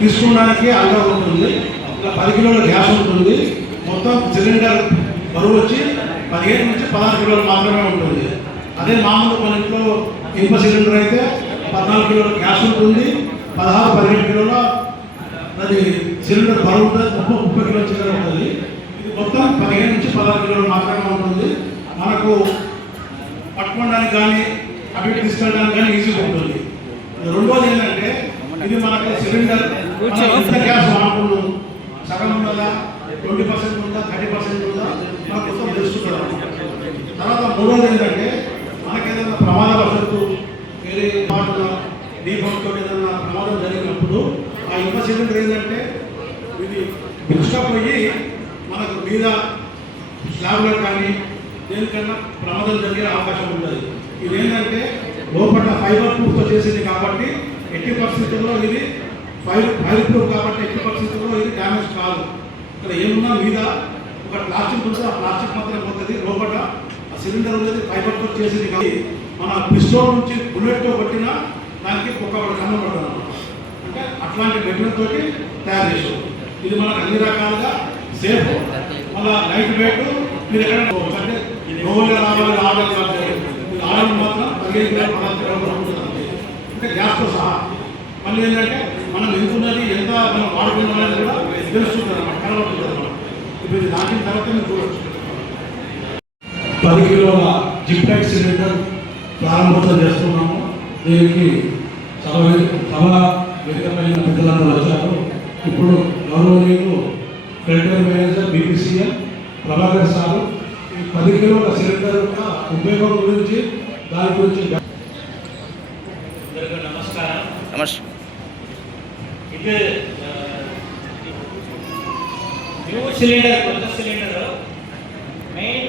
తీసుకోవడానికి అల్గా ఉంటుంది. ఇలా 10 కిలోల గ్యాస్ ఉంటుంది. మొత్తం సిలిండర్ బరువు వచ్చి 15 నుంచి 16 కిలోలు మాత్రమే ఉంటుంది. అదే మామూలు మన ఇంట్లో ఇనుప సిలిండర్ అయితే 14 కిలోల గ్యాస్ ఉంటుంది, 16-17 కిలోల అది సిలిండర్ బరువు ఉంటుంది, 30 కిలోల చిల్లర ఉంటుంది. ఇది మొత్తం 15 నుంచి 16 కిలోలు మాత్రమే ఉంటుంది. మనకు పట్టుకోవడానికి కానీ అటు ఇటు తీసుకెళ్ళడానికి కానీ ఈజీగా ఉంటుంది. రెండోది ఏంటంటే ఇది మనకు సిలిండర్ ఎంత గ్యాస్ వాడుకున్నాం, సగం ఉన్నదా, 20% ఉందా, 30% ఉందా మనకు మొత్తం తెలుసుకుంటాం. తర్వాత మూడోది ఏంటంటే మనకేదైనా ప్రమాదవశాత్తు వేరే పాటల దీపంతో ఏదైనా ప్రమాదం జరిగినప్పుడు ఆ ఇనుప సిలిండర్ ఏంటంటే ఇది పిలుచుకపోయి మనకు మీద స్లాబ్లో కానీ దేనికన్నా ప్రమాదం జరిగే అవకాశం ఉంటుంది. ఇది ఏంటంటే లోపల ఫైబర్ ప్రూఫ్తో చేసింది కాబట్టి ఎట్టి పరిస్థితుల్లో ఇది ఫైబర్ ప్రూఫ్ కాబట్టి ఎట్టి పరిస్థితుల్లో ఇది డ్యామేజ్ కాదు. ఇక్కడ ఏమున్నా మీద ఒక ప్లాస్టిక్ ఉంటుంది, ఆ ప్లాస్టిక్ మాత్రమే పోతుంది. లోపల ఆ సిలిండర్ అనేది ఫైబర్తో చేసింది కాబట్టి మన పిస్టోల్ నుంచి బుల్లెట్తో కొట్టినా దానికి ఒక కన్నం పడుతుంది. అంటే అట్లాంటి మెటీరియల్ తోటి తయారు చేసాం. ఇది మనకు అన్ని రకాలుగా సేఫ్, మళ్ళీ లైట్ వెయిట్. మీరు ఎక్కడ అంటే గోవులు రావాలి ఆడలు మాత్రం 15 కిలోలు ఉంటుంది అంటే గ్యాస్తో సహా. మళ్ళీ ఏంటంటే మనం ఎంతున్నది ఎంత మనం వాడుకున్నది కూడా తెలుస్తుంది అన్నమాట, కనబడుతుంది అన్నమాట. ఇప్పుడు ఇది దాటిన తర్వాత మీరు చూడవచ్చు. 10 కిలోల జిప్టైక్ సిలిండర్ ప్రారంభోత్సవం చేస్తున్నాము. దీనికి సభ వేదికమైన పెద్దలందరూ వచ్చారు. ఇప్పుడు గౌరవనీయులు ఫెడరల్ మేనేజర్ బీపీసీఎల్ ప్రభాకర్ సారు ఈ 10 కిలోల సిలిండర్ యొక్క ఉపయోగం గురించి దాని గురించి. నమస్కారం. ఇది न्यू सिलेंडर కొత్త सिलेंडर मेन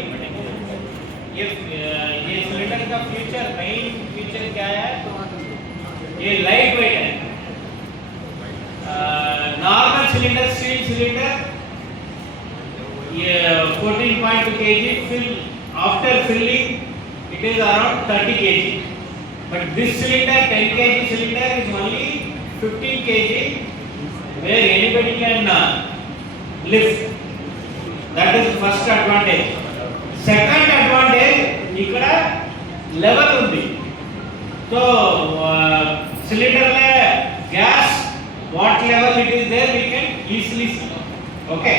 ये सिलेंडर का फीचर मेन फीचर क्या है, ये लाइट वेट है. नॉर्मल सिलेंडर स्टील सिलेंडर ये 14.2 kg fill after filling it is around 30 kg, but this cylinder 10 kg cylinder is only 15 kg where anybody can lift. That is first advantage. Second advantage ఇక్కడ లెవెల్ ఉంది. So cylinder le gas what level it is there we can easily see. Okay.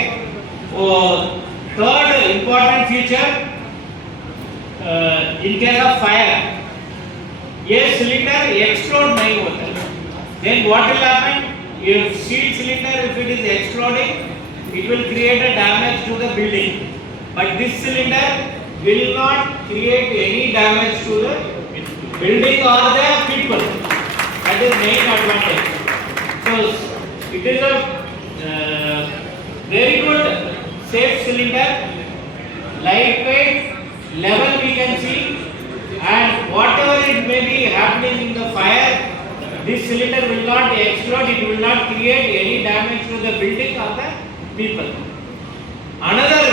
Third important feature in case of fire ये cylinder explode नहीं होता. Then what will happen if steel cylinder if it is exploding it will create a damage to the building, but this cylinder will not create any damage to the building or the people. That is main advantage. So it is a very good safe cylinder, lightweight, level we can see, and whatever it may be happening in the fire, this cylinder will not explode, it will not create any damage to the building or the people. Another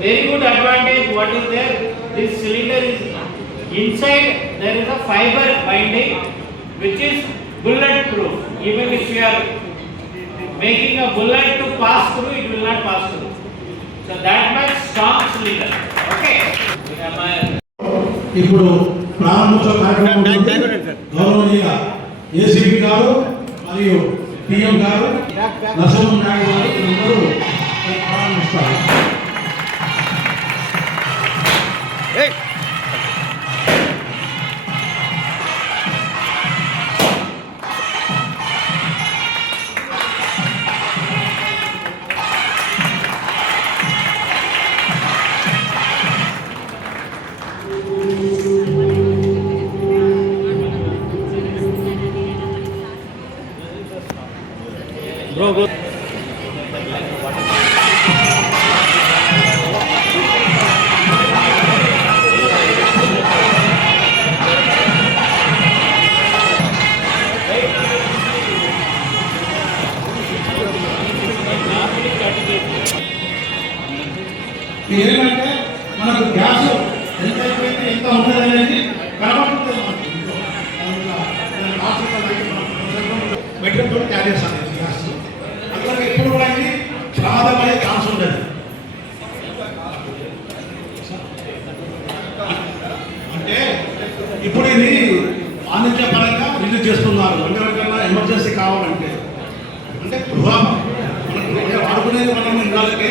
very good advantage what is there, this cylinder is inside there is a fiber binding which is bullet proof. Even if you are making a bullet to pass through, it will not pass through. So that much strong cylinder. Okay. ఇప్పుడు ప్రారంభోత్సవ కార్యక్రమం గౌరవనీయ ఏసీపీ గారు మరియు పిఎం గారు నరసింహ నాయుడు గారు అందరూ ప్రారంభిస్తారు. Bro. ఏమంటే మనకు గ్యాస్ ఎంత అయిపోయింది ఎంత ఉంటుంది అనేది కనబడుతుంది. మెటీరియల్ క్యారీ చేస్తాను గ్యాస్ ఎప్పుడు కూడా ఇది ప్రమాదమయ్యే ఛాన్స్ ఉండదు. అంటే ఇప్పుడు ఇది వాణిజ్యపరంగా రిలీజ్ చేస్తున్నారు. ఎవరికైనా ఎమర్జెన్సీ కావాలంటే అంటే మనకు వాడుకునేది మనం ఇళ్ళకే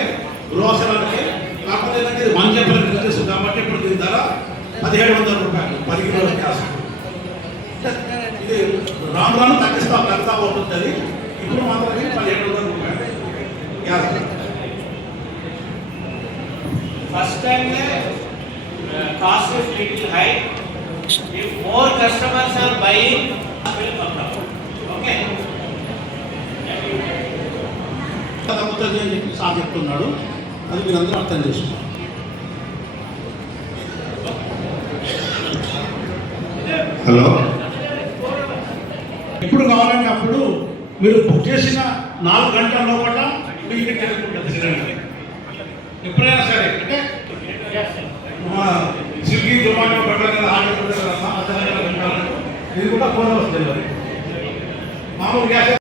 గృహవసరాలకే, కాకపోతే ఏంటంటే ఇది వాణిజ్యపరంగా రిలీజ్ చేస్తుంది కాబట్టి ఇప్పుడు దీని ధర 1700 రూపాయలు 10 కిలోల గ్యాస్. ఇది రాను రాను తగ్గుతా ఉంటుంది. ఇప్పుడు మాత్రం 1700 రూపాయలు gas. First time cost is little high. If more customers are buying, will come down. Okay. తగ్గుతుంది అని చెప్పి సార్ చెప్తున్నాడు. అది మీరందరూ అర్థం చేసుకోండి. హలో, ఎప్పుడు కావాలంటే అప్పుడు మీరు బుక్ చేసిన 4 గంటల లోపల మీ ఇంటికి తెలుసుకుంటుంది సిలిండర్. ఎప్పుడైనా సరే అంటే స్విగ్గీ జొమాటో పెట్టాలి ఆర్డర్ పెట్టాలి అర్ధగంట గంటలు ఇది కూడా 4 hours డెలివరీ. మామూలు గ్యాస్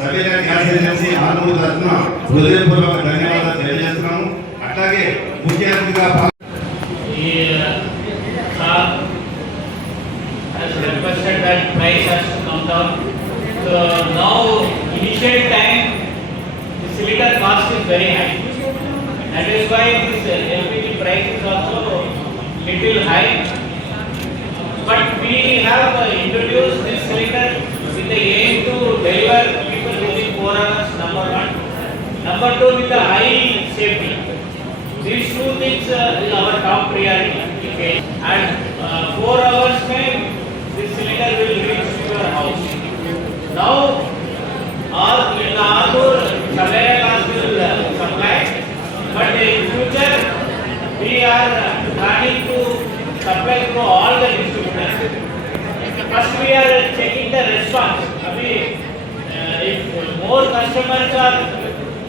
సర్వేల గ్యాస్ ఏజెన్సీ ఆర్మూరు తరఫున హృదయపూర్వక ధన్యవాదాలు తెలియజేస్తున్నాము. అట్లాగే ముఖ్య అతిథిగా Has requested that price has to come down. So now initial time the cylinder cost is very high. That is why this LPG price is also little high. But we have introduced this cylinder with the aim to deliver people within 4 hours, number one. Number two, with the high safety. These two things is our top priority. Okay. And 4 hours mein this cylinder will reach to your house. Now, all in Armur, Surveyor Gas will supply. But in future, we are planning to supply to all the distributors. First, we are checking the response. If more customers are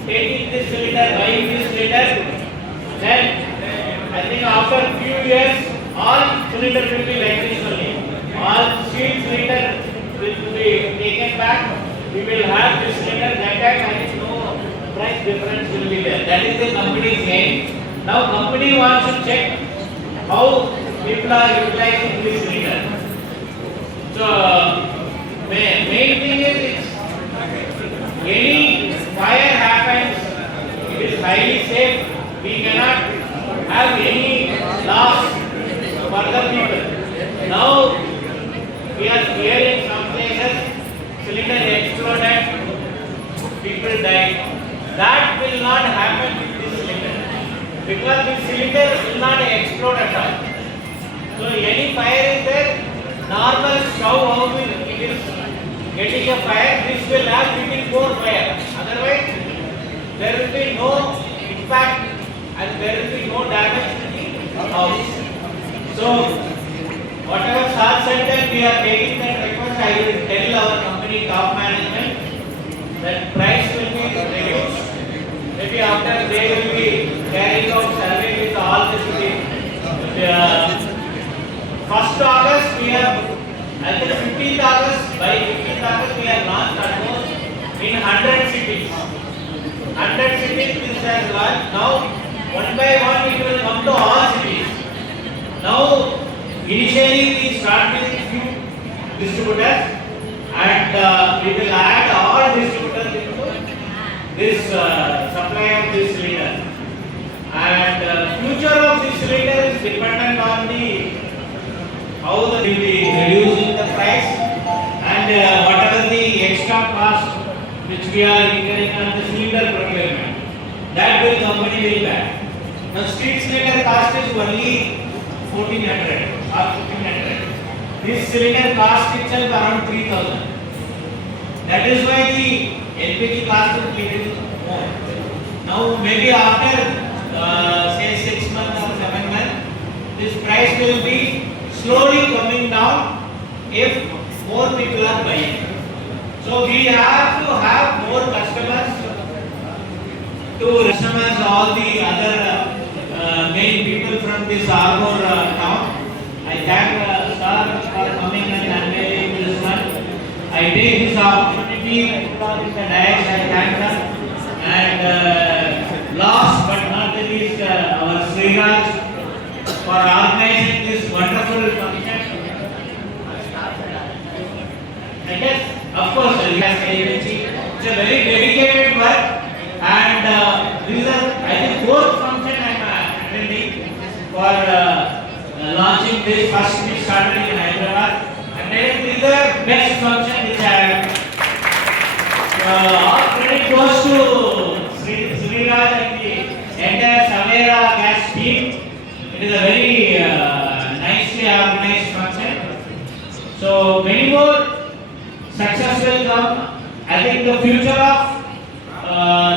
taking this cylinder, buying this cylinder, then I think after few years, all cylinder will be like this only. All steel cylinder will be taken back. We will have this cylinder. That time I think no price difference will be there. That is the company's aim. Now company wants to check how people are utilizing this cylinder. So main thing is any fire happens, it is highly safe. We cannot have any loss for the people. Now we are hearing some places cylinder exploded, people died. That will not happen with this cylinder because this cylinder will not explode at all. So any fire is there, normal stove how it is getting a fire, this will have between 4 fire. Otherwise there will be no impact and there will be no damage to the house. So whatever Sir said that we are taking that request, I will tell our company top management that price will be reduced. Maybe after they will be carrying out survey with all the cities. 1st August we have, until 15th August, by 15th August we have launched almost in 100 cities. 100 cities this has launched. Now one by one it will come to all cities. Now initially we start with few distributors and we will add all distributors into this supply of this cylinder. And future of this cylinder is dependent on the how the will be reducing the price and whatever the extra cost which we are incurring on the cylinder procurement, that will company will bear. Now street cylinder cost is only 1400. or 1500. This cylinder cost itself around 3000. That is why the LPG cost is little more. Now maybe after say 6 months or 7 months, this price will be slowly coming down if more people are buying. So we have to have more customers all the other main people from this Arbor town. I thank sir for coming and unveiling this one. I take this opportunity in the dais. I thank her. And last but not the least, our Sriraj for organizing this wonderful function. And yes, of course, agency. It's a very dedicated work, and these are, I think, 4th function I am attending for launching this. First we started in Hyderabad, and then it is the best function which I have. All credit goes to Sriraj and the entire Savera gas team. It is a very nicely organized function. So many more success will come. I think the future of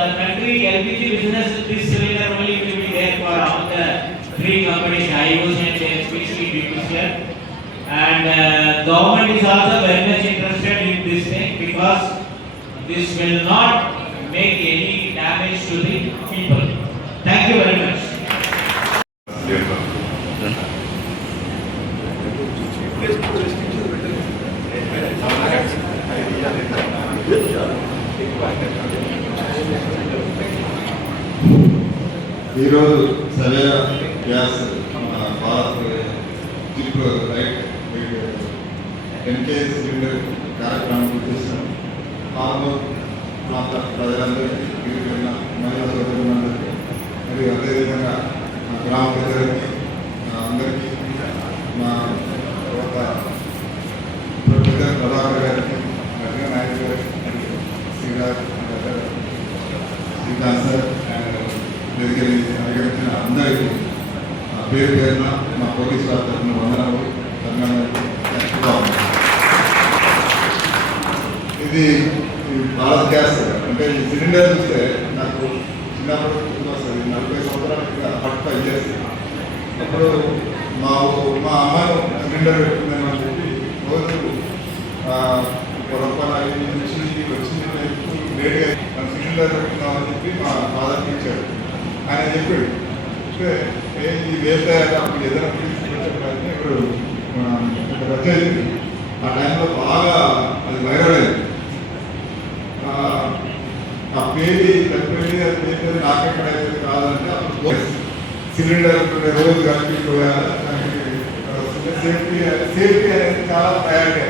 the country LPG business, this cylinder only will be there for all the 3 companies, IOs and especially BPCL. And government is also very much interested in this thing, because this will not make any damage to the people. Thank you very much. ఈరోజు సవేరా గ్యాస్ Bharat zip right 10K cylinder కార్యక్రమం గుర్తిస్తున్నాం. ఆర్మూర్ ప్రాంత ప్రజలందరికీ, వీరికైన మహిళా సోదరులందరికీ, మరియు అదేవిధంగా మా గ్రామ ప్రజలకి అందరికీ, మా ఒక ప్రొఫెసర్ ప్రభాకర్ గారికి, గంగా నాయక్ గారికి, మరియు శ్రీరాజ్ శ్రీకాంత్ సార్ అడిగిన అందరికీ పేరు పేరున మా పోలీస్ వారి తరఫున వందనాలు, ధన్యవాదాలు. ఇది భారత్ గ్యాస్ అంటే ఈ సిలిండర్ చూస్తే నాకు చిన్నప్పుడు వస్తుంది, 40 సంవత్సరాల 45 years. అప్పుడు మా అమ్మాయి సిలిండర్ పెట్టుకుందామని చెప్పి రోజు పొరపాటు నుంచి వచ్చింది లేట్గా మన సిలిండర్ పెట్టుకుందామని చెప్పి మా ఫాదర్కి ఇచ్చాడు. ఆయన చెప్పాడు, ఈ వేస్తే అప్పుడు ఏదైనా తీసుకొచ్చేటప్పుడు ఇప్పుడు వచ్చేది. ఆ టైంలో బాగా అది వైరల్ అయింది. ఆ పేరు తప్పిపోయింది, అది పేరు నాకెక్కడ అయితే కాదంటే అప్పుడు సిలిండర్ రోజు కలిపిపోయాలి. సేఫ్టీ అనేది చాలా ప్రయారిటీ.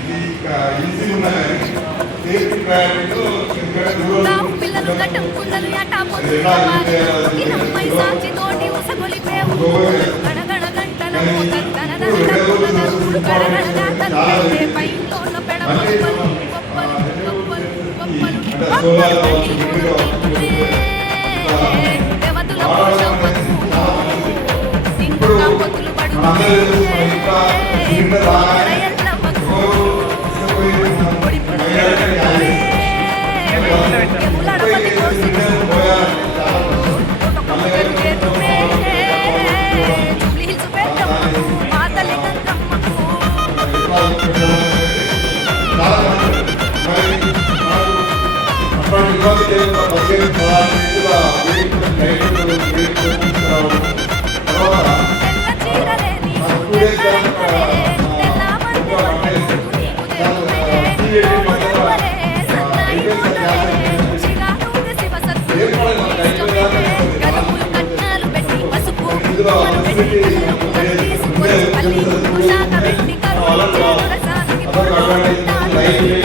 ఇది ఈజీ ఉన్నా కానీ సేఫ్టీ ప్రయారిటీలో Lagi